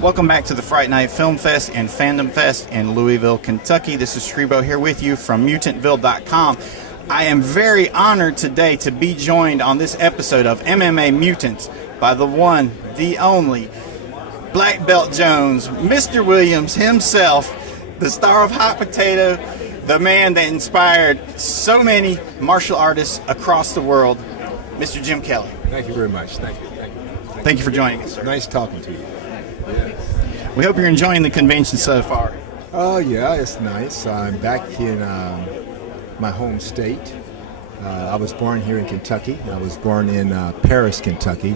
Welcome back to the Fright Night Film Fest and Fandom Fest in Louisville, Kentucky. This is Strebo here with you from MutantVille.com. I am very honored today to be joined on this episode of MMA Mutants by the one, the only, Black Belt Jones, Mr. Williams himself, the star of Hot Potato, the man that inspired so many martial artists across the world, Mr. Jim Kelly. Thank you very much. Thank you. Thank you for joining us, sir. Nice talking to you. We hope you're enjoying the convention so far. Oh, yeah, it's nice. I'm back in my home state. I was born here in Kentucky. I was born in Paris, Kentucky.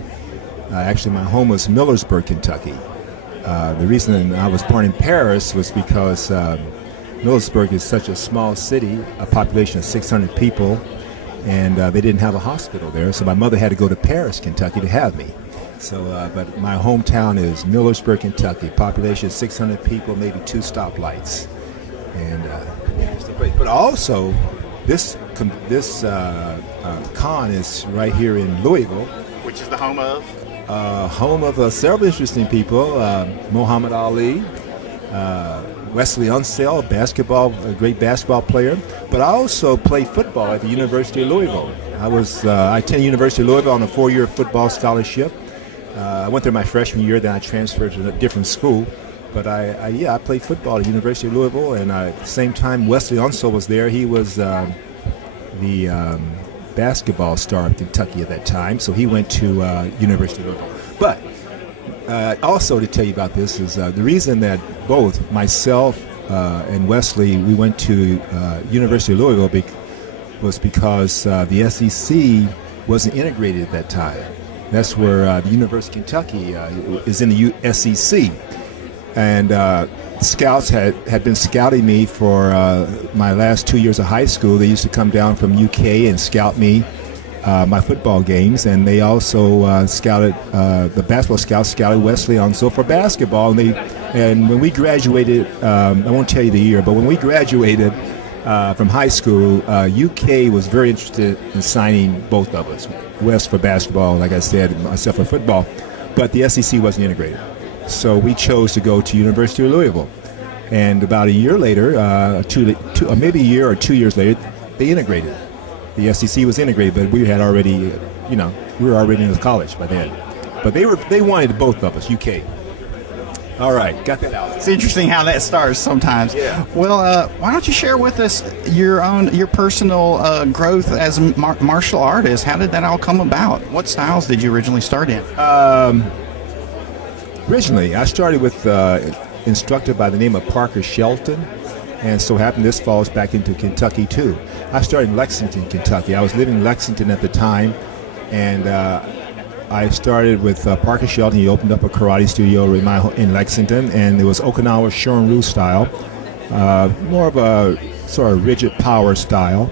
Actually, my home was Millersburg, Kentucky. The reason I was born in Paris was because Millersburg is such a small city, a population of 600 people, and they didn't have a hospital there, so my mother had to go to Paris, Kentucky to have me. So, but my hometown is Millersburg, Kentucky. Population 600 people, maybe 2 stoplights, and it's the place. But also, this con is right here in Louisville, Which is the home of? Home of several interesting people: Muhammad Ali, Wesley Unseld, a great basketball player. But I also played football at the University of Louisville. I attended University of Louisville on a 4-year football scholarship. I went there my freshman year, then I transferred to a different school. But I played football at the University of Louisville, and at the same time, Wesley Unseld was there. He was the basketball star of Kentucky at that time, so he went to University of Louisville. But also to tell you about this is the reason that both myself and Wesley, we went to University of Louisville was because the SEC wasn't integrated at that time. That's where the University of Kentucky is in the SEC. And scouts had been scouting me for my last 2 years of high school. They used to come down from UK and scout me, my football games. And they also scouted, the basketball scouts scouted Wesley Unseld for basketball. And when we graduated, I won't tell you the year, but when we graduated from high school, UK was very interested in signing both of us. West for basketball, like I said, myself for football, but the SEC wasn't integrated. So we chose to go to University of Louisville. And about a year later, maybe a year or 2 years later, they integrated. The SEC was integrated, but we had already, we were already in the college by then. But they wanted both of us, UK. All right, got that out. It's interesting how that starts sometimes. Yeah. Well, why don't you share with us your personal growth as a martial artist? How did that all come about? What styles did you originally start in? Originally, I started with instructor by the name of Parker Shelton, and so happened this falls back into Kentucky too. I started in Lexington, Kentucky. I was living in Lexington at the time, and I started with Parker Shelton. He opened up a karate studio in Lexington, and it was Okinawa Shorin-ryu style, more of a sort of rigid power style,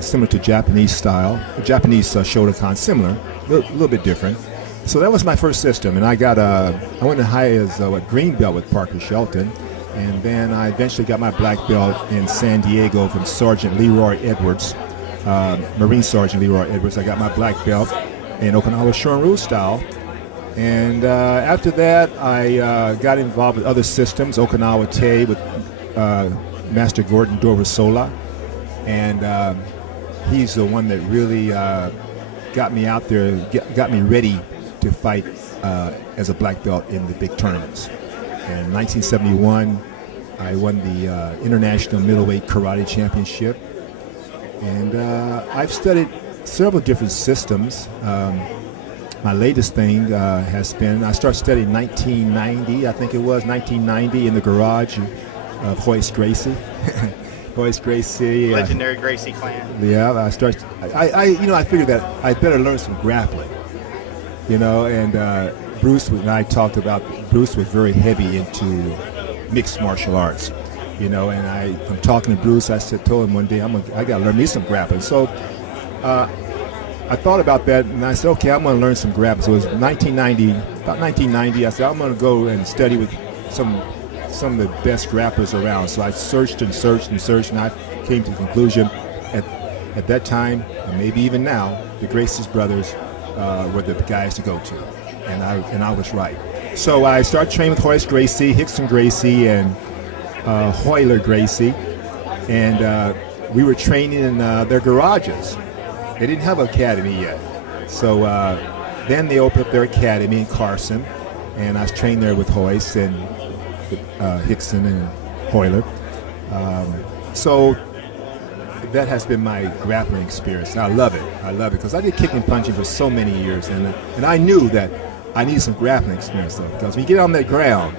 similar to Japanese style. Japanese Shotokan, similar, a little bit different. So that was my first system, and I went as high as green belt with Parker Shelton, and then I eventually got my black belt in San Diego from Sergeant Leroy Edwards, Marine Sergeant Leroy Edwards. I got my black belt in Okinawa Shorin-ryu style, and after that I got involved with other systems, Okinawa Te with Master Gordon Dorvasola, and he's the one that really got me out there, got me ready to fight as a black belt in the big tournaments. And in 1971 I won the International Middleweight Karate Championship, and I've studied several different systems. My latest thing has been, I started studying 1990, I think it was 1990, in the garage of Hoist Gracie. Hoist Gracie. Legendary Gracie clan. Yeah, I figured that I better learn some grappling. And Bruce and I talked about, Bruce was very heavy into mixed martial arts. And from talking to Bruce, told him one day, I got to learn me some grappling. So I thought about that, and I said, okay, I'm going to learn some grappling. So it was about 1990, I said, I'm going to go and study with some of the best grapplers around. So I searched and searched and searched, and I came to the conclusion at that time, and maybe even now, the Gracie's brothers were the guys to go to, and I was right. So I started training with Horace Gracie, Hickson Gracie, and Hoyler Gracie, and we were training in their garages. They didn't have an academy yet. So then they opened up their academy in Carson, and I was trained there with Horace and Hickson and Hoyler. So that has been my grappling experience. And I love it because I did kicking and punching for so many years, and I knew that I needed some grappling experience though, because when you get on that ground,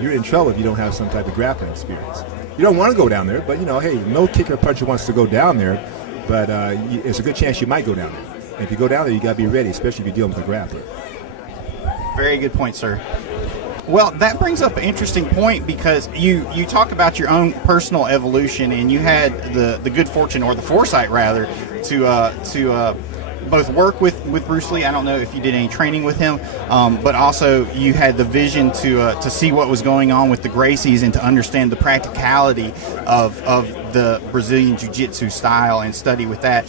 you're in trouble if you don't have some type of grappling experience. You don't want to go down there, but hey, no kicker or puncher wants to go down there, but it's a good chance you might go down there. And if you go down there, you got to be ready, especially if you're dealing with a grappler. Very good point, sir. Well, that brings up an interesting point because you talk about your own personal evolution, and you had the good fortune, or the foresight rather, to both work with Bruce Lee. I don't know if you did any training with him, but also you had the vision to see what was going on with the Gracies and to understand the practicality of the Brazilian Jiu-Jitsu style and study with that.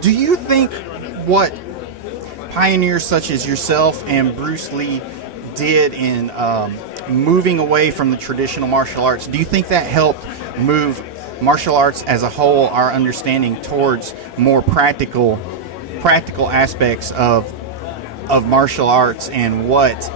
Do you think what pioneers such as yourself and Bruce Lee did in moving away from the traditional martial arts, do you think that helped move martial arts as a whole, our understanding towards more practical aspects of martial arts, and what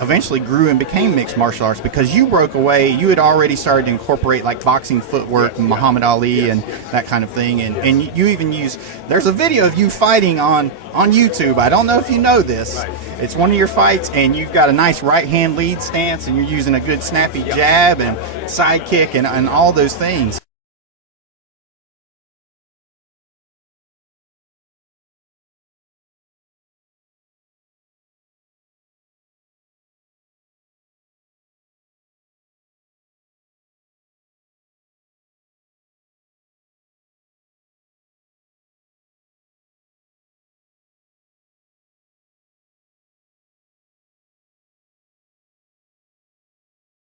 eventually grew and became mixed martial arts? Because you broke away, you had already started to incorporate like boxing footwork, Muhammad Ali and that kind of thing, and you even use, there's a video of you fighting on YouTube. I don't know if you know this. It's one of your fights, and you've got a nice right hand lead stance, and you're using a good snappy jab and side kick and all those things.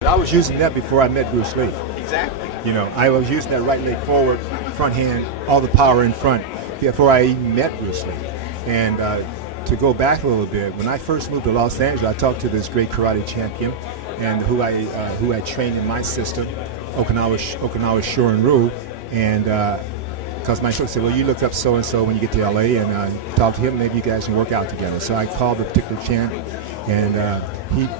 I was using that before I met Bruce Lee. Exactly. I was using that right leg forward, front hand, all the power in front before I even met Bruce Lee. And to go back a little bit, when I first moved to Los Angeles, I talked to this great karate champion, and who I trained in my system, Okinawa Shorin-ryu, and because my instructor said, well, you look up so-and-so when you get to LA and talk to him, maybe you guys can work out together. So I called the particular champ, and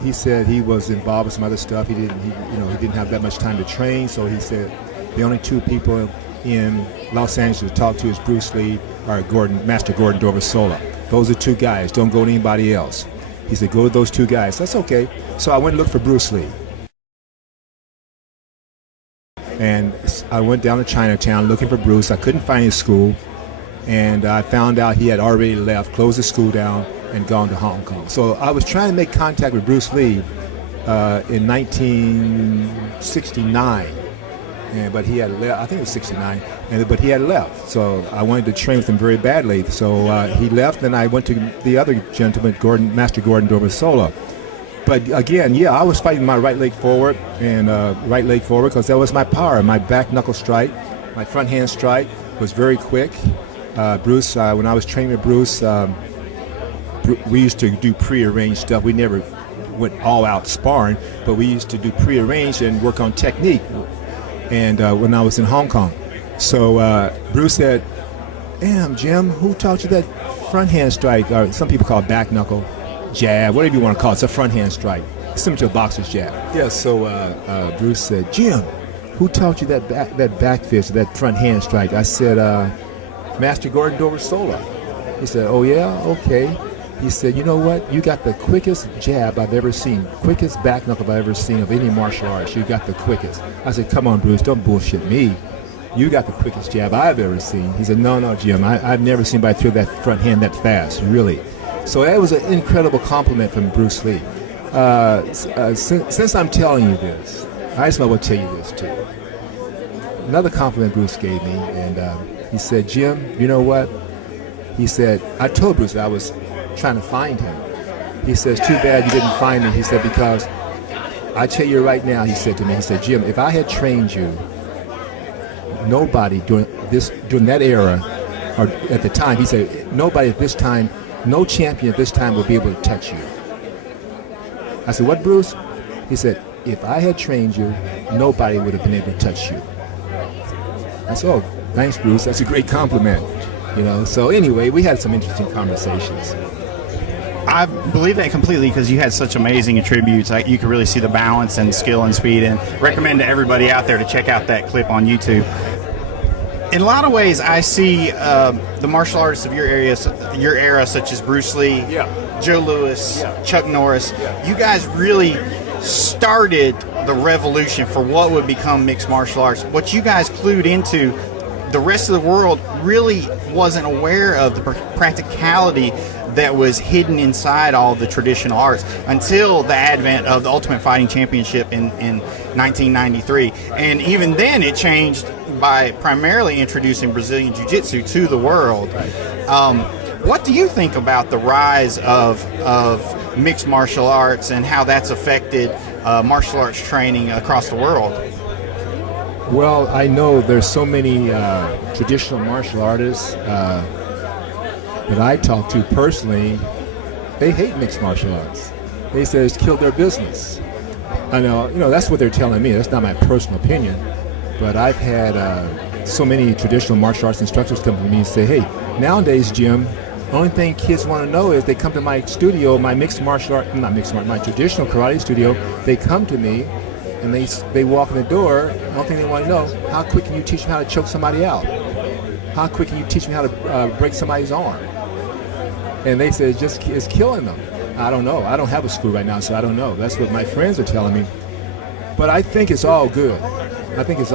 he said he was involved with some other stuff. He didn't have that much time to train, so he said the only two people in Los Angeles to talk to is Bruce Lee or Master Gordon Dorvasola. Those are two guys. Don't go to anybody else. He said, go to those two guys. That's okay. So I went and looked for Bruce Lee. And I went down to Chinatown looking for Bruce. I couldn't find his school, and I found out he had already left, closed the school down, and gone to Hong Kong. So I was trying to make contact with Bruce Lee in 1969, but he had left. I think it was 69, but he had left. So I wanted to train with him very badly. So he left, and I went to the other gentleman, Master Gordon Dorvasola. But again, I was fighting my right leg forward because that was my power. My back knuckle strike, my front hand strike was very quick. Bruce, when I was training with Bruce, we used to do prearranged stuff. We never went all out sparring, but we used to do prearranged and work on technique. And when I was in Hong Kong, so Bruce said, "Damn, Jim, who taught you that front hand strike?" Or some people call it back knuckle jab, whatever you want to call it. It's a front hand strike, similar to a boxer's jab. Yeah. So Bruce said, "Jim, who taught you that back fist, that front hand strike?" I said, "Master Gordon Dorvasola." He said, "Oh yeah, okay." He said, "You know what? You got the quickest jab I've ever seen, quickest back knuckle I've ever seen of any martial arts. You got the quickest." I said, "Come on, Bruce, don't bullshit me. You got the quickest jab I've ever seen." He said, No, Jim, I've never seen anybody throw that front hand that fast, really." So that was an incredible compliment from Bruce Lee. Since I'm telling you this, I just might well tell you this too. Another compliment Bruce gave me, and he said, "Jim, you know what?" He said, I told Bruce that I was trying to find him. He says, "Too bad you didn't find me." He said, "Because I tell you right now," he said to me, he said, "Jim, if I had trained you, nobody during that era, or at the time," he said, "nobody at this time, no champion at this time would be able to touch you." I said, what, Bruce? He said, if I had trained you, nobody would have been able to touch you. I said, oh, thanks, Bruce. That's a great compliment. So anyway, we had some interesting conversations. I believe that completely because you had such amazing attributes. You could really see the balance and skill and speed, and recommend to everybody out there to check out that clip on YouTube. In a lot of ways, I see the martial artists of your era, such as Bruce Lee, Joe Louis, Chuck Norris. You guys really started the revolution for what would become mixed martial arts. What you guys clued into, the rest of the world really wasn't aware of the practicality that was hidden inside all the traditional arts until the advent of the Ultimate Fighting Championship in 1993. And even then it changed by primarily introducing Brazilian Jiu-Jitsu to the world. What do you think about the rise of mixed martial arts and how that's affected martial arts training across the world? Well, I know there's so many traditional martial artists that I talk to personally. They hate mixed martial arts. They say it's killed their business. I know, that's what they're telling me. That's not my personal opinion. But I've had so many traditional martial arts instructors come to me and say, hey, nowadays, Jim, the only thing kids want to know is they come to my studio, my my traditional karate studio. They come to me and they walk in the door. The only thing they want to know, how quick can you teach them how to choke somebody out? How quick can you teach them how to break somebody's arm? And they say it's killing them. I don't know. I don't have a school right now, so I don't know. That's what my friends are telling me. But I think it's all good. I think it's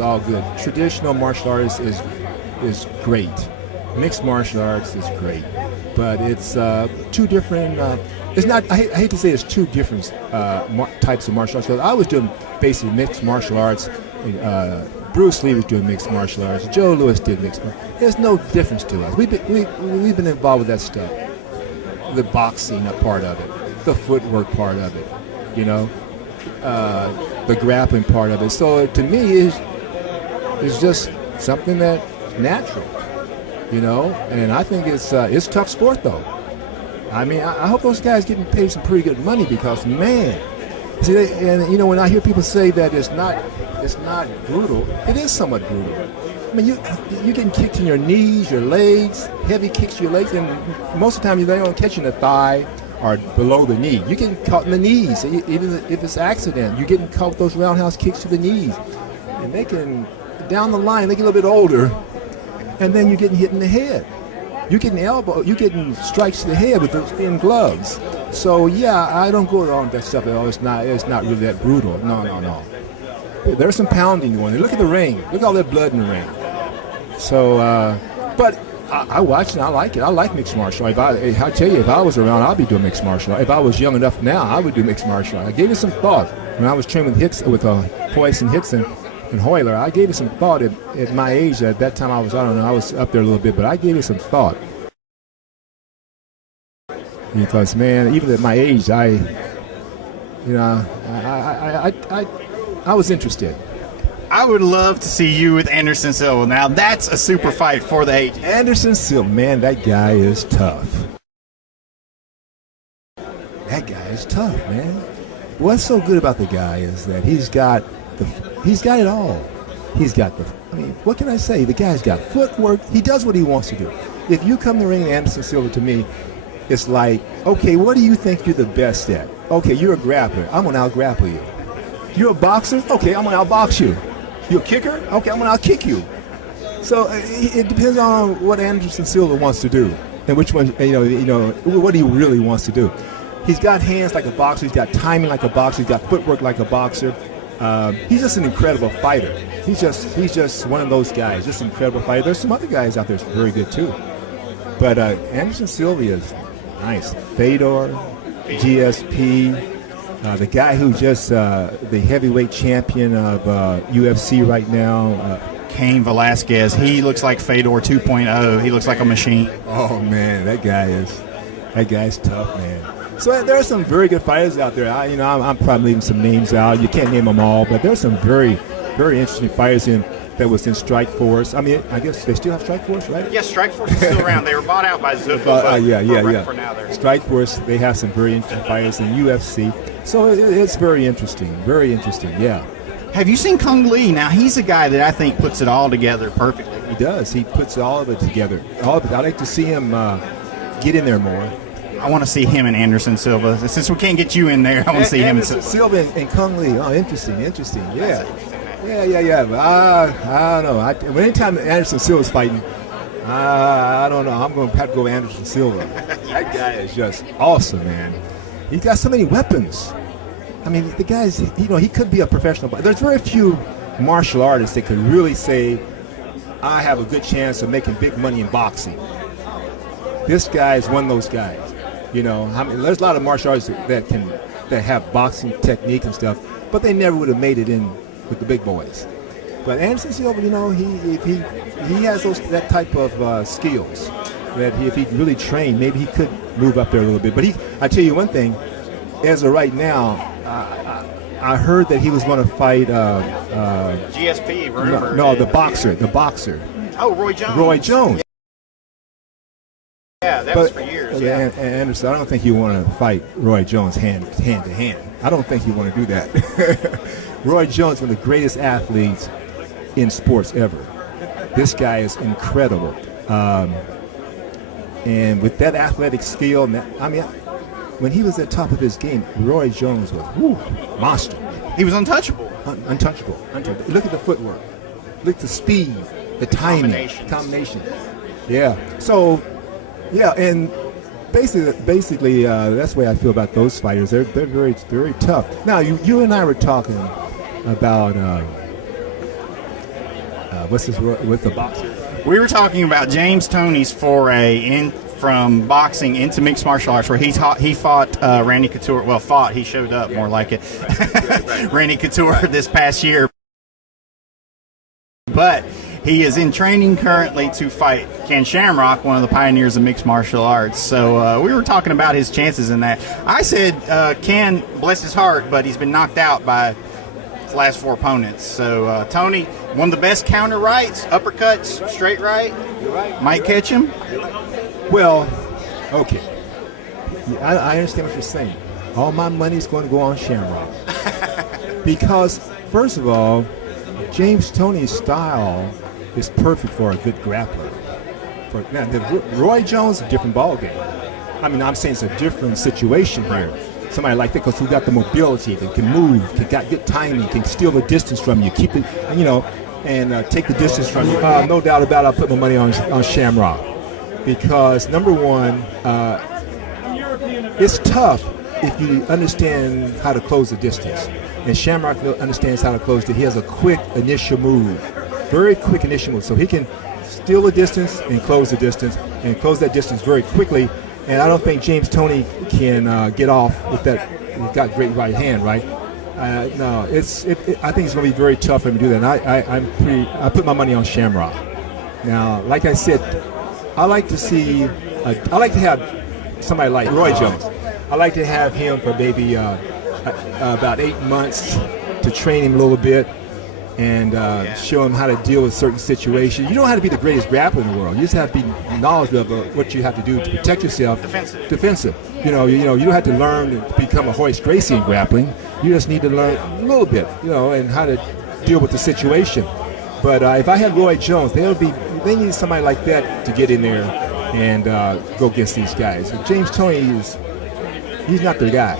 all good. Traditional martial arts is great. Mixed martial arts is great. But it's two different. It's not. I hate to say it's two different types of martial arts. Because I was doing basically mixed martial arts. Bruce Lee was doing mixed martial arts. Joe Louis did mixed martial arts. There's no difference to us. We've been involved with that stuff. The boxing part of it, the footwork part of it, the grappling part of it. So to me, it's just something that's natural, And I think it's tough sport though. I mean, I hope those guys getting paid some pretty good money because man, see, when I hear people say that it's not brutal, it is somewhat brutal. I mean, you're getting kicked in your knees, your legs, heavy kicks to your legs, and most of the time they don't catch you in the thigh or below the knee. You're getting caught in the knees. Even if it's accident, you're getting caught with those roundhouse kicks to the knees. And they can, down the line, they get a little bit older, and then you're getting hit in the head. You're getting strikes to the head with those thin gloves. So yeah, I don't go around with that stuff at all. It's not really that brutal. No. There's some pounding going on. Look at the ring. Look at all that blood in the ring. So, but I watch and I like it. I like mixed martial arts. I tell you, if I was around, I'd be doing mixed martial arts. If I was young enough now, I would do mixed martial arts. I gave it some thought. When I was training with Hoyce and Hickson and Hoyler, I gave it some thought at my age. At that time, I was up there a little bit, but I gave it some thought. Because, man, even at my age, I was interested. I would love to see you with Anderson Silva. Now, that's a super fight for the age. Anderson Silva, man, that guy is tough. That guy is tough, man. What's so good about the guy is that he's got it all. What can I say? The guy's got footwork. He does what he wants to do. If you come to the ring with Anderson Silva, to me, it's like, okay, what do you think you're the best at? Okay, you're a grappler. I'm going to out-grapple you. You're a boxer? Okay, I'm going to out-box you. You're a kicker? Okay, I'm going to out-kick you. So it depends on what Anderson Silva wants to do and which one, what he really wants to do. He's got hands like a boxer. He's got timing like a boxer. He's got footwork like a boxer. He's just an incredible fighter. He's just one of those guys, just an incredible fighter. There's some other guys out there that's very good too. But Anderson Silva is nice. Fedor, GSP. The guy who's just the heavyweight champion of UFC right now, Cain Velasquez. He looks like Fedor 2.0. He looks like a machine. Oh man, that guy's tough, man. So there are some very good fighters out there. I'm probably leaving some names out. You can't name them all, but there's some very, very interesting fighters. And that was in Strike Force. I mean, I guess they still have Strike Force, right? Yes, Strike Force is still around. They were bought out by Zuffa. For now, Strike Force, they have some very interesting fighters in UFC. So it's very interesting. Very interesting, yeah. Have you seen Kung Lee? Now, he's a guy that I think puts it all together perfectly. He does. He puts all of it together. All of it. I'd like to see him get in there more. I want to see him and Anderson Silva. Since we can't get you in there, I want to see him and Silva and Kung Lee. Oh, interesting. Yeah. Yeah. But I don't know. Anytime Anderson Silva's fighting, I don't know. I'm going to have to go Anderson Silva. That guy is just awesome, man. He's got so many weapons. I mean, the guy's, he could be a professional. But there's very few martial artists that could really say, I have a good chance of making big money in boxing. This guy is one of those guys. There's a lot of martial artists that have boxing technique and stuff, but they never would have made it in with the big boys. But Anderson Silva, he has that type of skills that if he really trained, maybe he could move up there a little bit. But I tell you one thing, as of right now, I heard that he was going to fight GSP. No, the boxer. Oh, Roy Jones. Roy Jones. Yeah, that was for years. Yeah. Anderson, I don't think you want to fight Roy Jones hand to hand. I don't think you want to do that. Roy Jones is one of the greatest athletes in sports ever. This guy is incredible. And with that athletic skill, when he was at the top of his game, Roy Jones was monster. He was untouchable. Untouchable. Look at the footwork. Look at the speed, the timing, combination. Yeah. So, yeah, and basically, that's the way I feel about those fighters. They're very, very tough. Now, you and I were talking about what's this with the boxer? We were talking about James Toney's foray from boxing into mixed martial arts, where he fought Randy Couture. Well, he showed up, more like it. Randy Couture this past year. But he is in training currently to fight Ken Shamrock, one of the pioneers of mixed martial arts. So we were talking about his chances in that. I said Ken, bless his heart, but he's been knocked out by his last 4 opponents. So Tony, one of the best counter rights, uppercuts, straight right. Might catch him. Well, okay. I understand what you're saying. All my money's going to go on Shamrock. Because, first of all, James Toney's style is perfect for a good grappler. Roy Jones is a different ballgame. I mean, I'm saying it's a different situation here. Somebody like that, because who got the mobility, that can move, got good timing, can steal the distance from you, keep it, and take the distance from you. No doubt about it, I'll put my money on Shamrock. Because, number one, it's tough if you understand how to close the distance. And Shamrock understands how to close it. He has a quick initial move, very quick initial move. So he can steal the distance and close the distance, and close that distance very quickly. And I don't think James Toney can get off with that. He's got great right hand, right? No, I think it's going to be very tough for him to do that. And I put my money on Shamrock. Now, like I said, I like to have somebody like Roy Jones. I like to have him for maybe about 8 months to train him a little bit and show him how to deal with certain situations. You don't have to be the greatest grappler in the world. You just have to be knowledgeable of what you have to do to protect yourself. Defensive. You don't have to learn to become a Horace Gracie in grappling. You just need to learn a little bit, and how to deal with the situation. But if I had Roy Jones, they need somebody like that to get in there and go against these guys. And James Toney he's not the guy.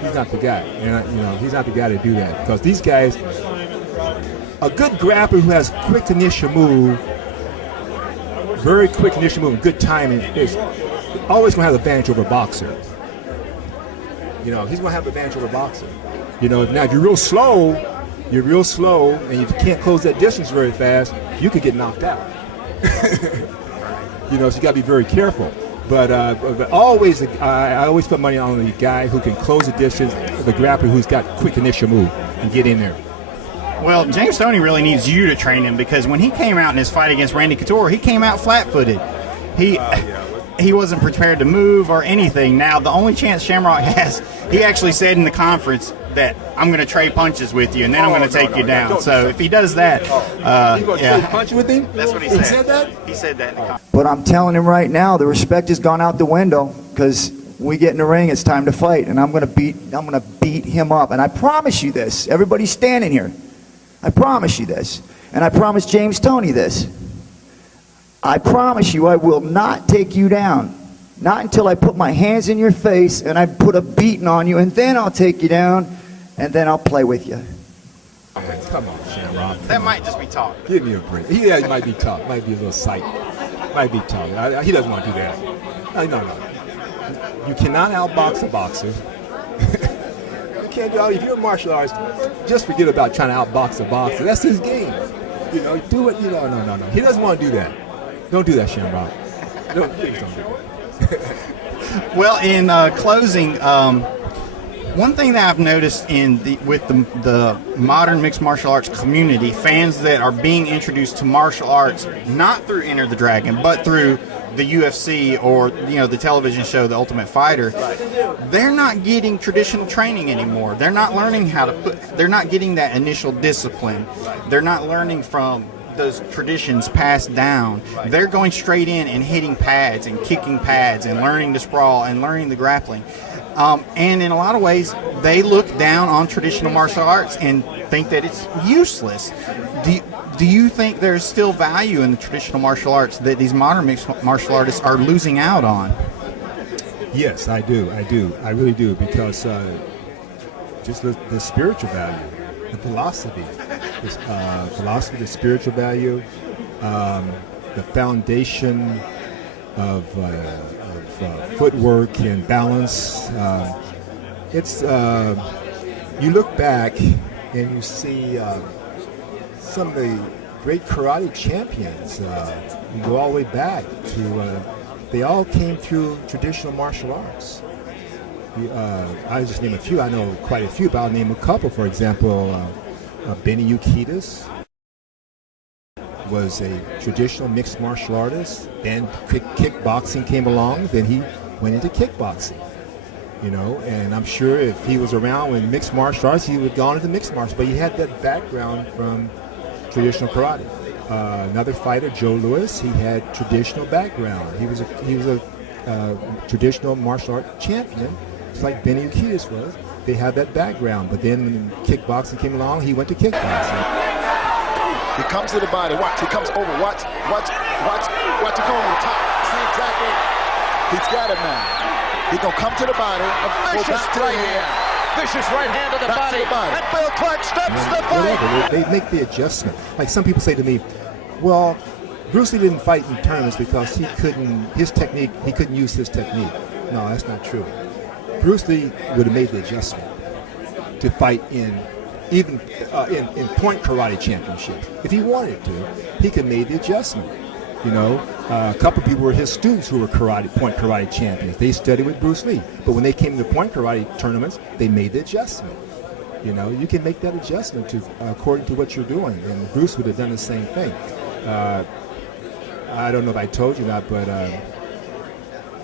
He's not the guy, and he's not the guy to do that, because these guys, a good grappler who has quick initial move, very quick initial move, good timing, is always going to have advantage over a boxer. He's going to have advantage over a boxer. Now if you're real slow, and you can't close that distance very fast, you could get knocked out. So you got to be very careful. But always, I always put money on the guy who can close the distance, the grappler who's got quick initial move and get in there. Well, James Toney really needs you to train him, because when he came out in his fight against Randy Couture, he came out flat-footed. He wasn't prepared to move or anything. Now, the only chance Shamrock has, he actually said in the conference, that I'm going to trade punches with you, and then I'm going to take you down. So if he does that, You going to trade punch with him? That's what he said. He said that? He said that in the comments. But I'm telling him right now, the respect has gone out the window, because when we get in the ring, it's time to fight, and I'm gonna beat him up. And I promise you this, everybody standing here, I promise you this, and I promise James Toney this. I promise you I will not take you down. Not until I put my hands in your face and I put a beating on you, and then I'll take you down, and then I'll play with you. Come on, Shamrock. That might just be talk. Give me a break. He might be tough. Might be a little sight. Might be tough. He doesn't want to do that. No. You cannot outbox a boxer. You can't do. If you're a martial artist, just forget about trying to outbox a boxer. That's his game. You know, do it. No. He doesn't want to do that. Don't do that, Shamrock. Please don't do it. Well, in closing, one thing that I've noticed with the modern mixed martial arts community, fans that are being introduced to martial arts not through Enter the Dragon, but through the UFC or the television show The Ultimate Fighter, they're not getting traditional training anymore. They're not learning they're not getting that initial discipline. They're not learning from those traditions passed down. They're going straight in and hitting pads and kicking pads and learning the sprawl and learning the grappling. And in a lot of ways, they look down on traditional martial arts and think that it's useless. Do you think there's still value in the traditional martial arts that these modern mixed martial artists are losing out on? Yes, I do. I really do, because just the spiritual value, the philosophy, the spiritual value, the foundation of footwork and balance. It's you look back and you see some of the great karate champions. You go all the way back to they all came through traditional martial arts. I just name a few. I know quite a few, but I'll name a couple. For example, Benny Yukitis was a traditional mixed martial artist. Then kickboxing came along. Then he went into kickboxing. And I'm sure if he was around when mixed martial arts, he would have gone into mixed martial. But he had that background from traditional karate. Another fighter, Joe Louis, he had traditional background. He was a traditional martial art champion, just like Benny Yukitis was. They had that background. But then when kickboxing came along, he went to kickboxing. He comes to the body. Watch. He comes over. Watch. He comes over the top. See exactly. He's got it now. He's going to come to the body. A vicious right hand. Vicious right hand to the body. And Bill Clark stops the fight. Whatever. They make the adjustment. Like some people say to me, well, Bruce Lee didn't fight in tournaments because he couldn't use his technique. No, that's not true. Bruce Lee would have made the adjustment to fight in point karate championships. If he wanted to, he could make the adjustment. A couple of people were his students who were point karate champions. They studied with Bruce Lee. But when they came to point karate tournaments, they made the adjustment. You can make that adjustment according to what you're doing. And Bruce would have done the same thing. I don't know if I told you not, but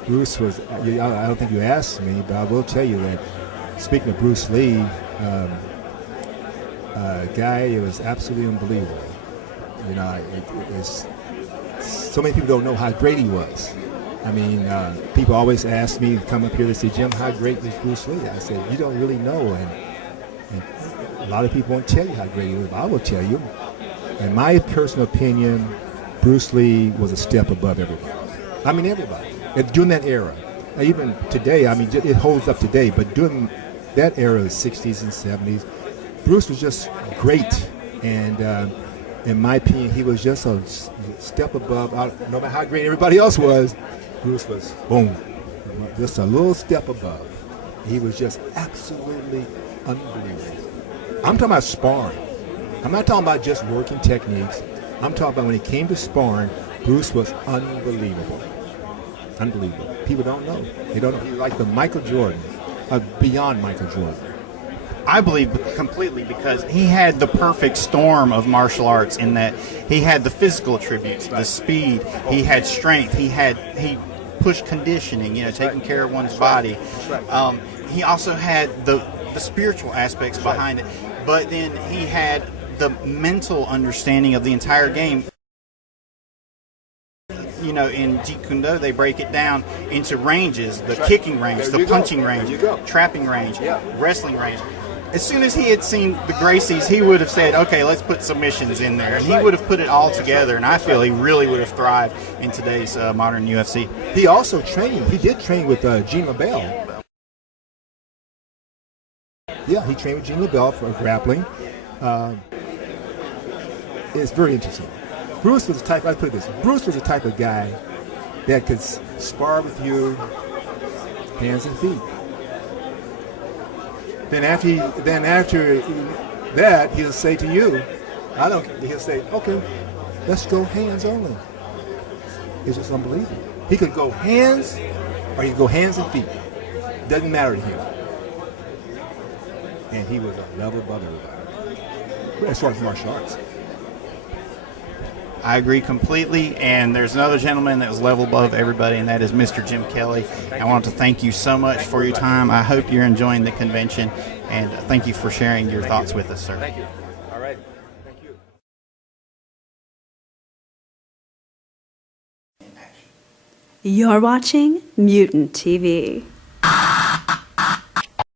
Bruce was, I don't think you asked me, but I will tell you that speaking of Bruce Lee, guy, it was absolutely unbelievable. So many people don't know how great he was. I mean, people always ask me to come up here to say, Jim, how great was Bruce Lee? I said, you don't really know. And a lot of people won't tell you how great he was, but I will tell you. In my personal opinion, Bruce Lee was a step above everybody. I mean, everybody. During that era. Even today, I mean, it holds up today, but during that era, the 60s and 70s, Bruce was just great. And in my opinion, he was just a step above. No matter how great everybody else was, Bruce was, boom, just a little step above. He was just absolutely unbelievable. I'm talking about sparring. I'm not talking about just working techniques. I'm talking about when it came to sparring, Bruce was unbelievable. Unbelievable. People don't know. They don't know. He's like the Michael Jordan, beyond Michael Jordan. I believe completely, because he had the perfect storm of martial arts in that he had the physical attributes, the speed, he had strength, he pushed conditioning, taking care of one's body. He also had the spiritual aspects behind it, but then he had the mental understanding of the entire game. You know, in Jeet Kune Do, they break it down into ranges: the kicking range, the punching range, trapping range, wrestling range. As soon as he had seen the Gracies, he would have said, okay, let's put submissions in there. And he would have put it all together, and I feel he really would have thrived in today's modern UFC. He also trained. He did train with Gene LaBelle. Yeah, he trained with Gene LaBelle for grappling. It's very interesting. Bruce was the type, I'd put it this way, Bruce was the type of guy that could spar with you hands and feet. Then after that, he'll say to you, he'll say, okay, let's go hands only. It's just unbelievable. He could go hands, or he could go hands and feet. Doesn't matter to him. And he was a level above everybody, as far as martial arts. I agree completely, and there's another gentleman that was level above everybody, and that is Mr. Jim Kelly. I want to thank you so much for your time. I hope you're enjoying the convention, and thank you for sharing your thoughts with us, sir. Thank you. All right. Thank you. You're watching Mutant TV.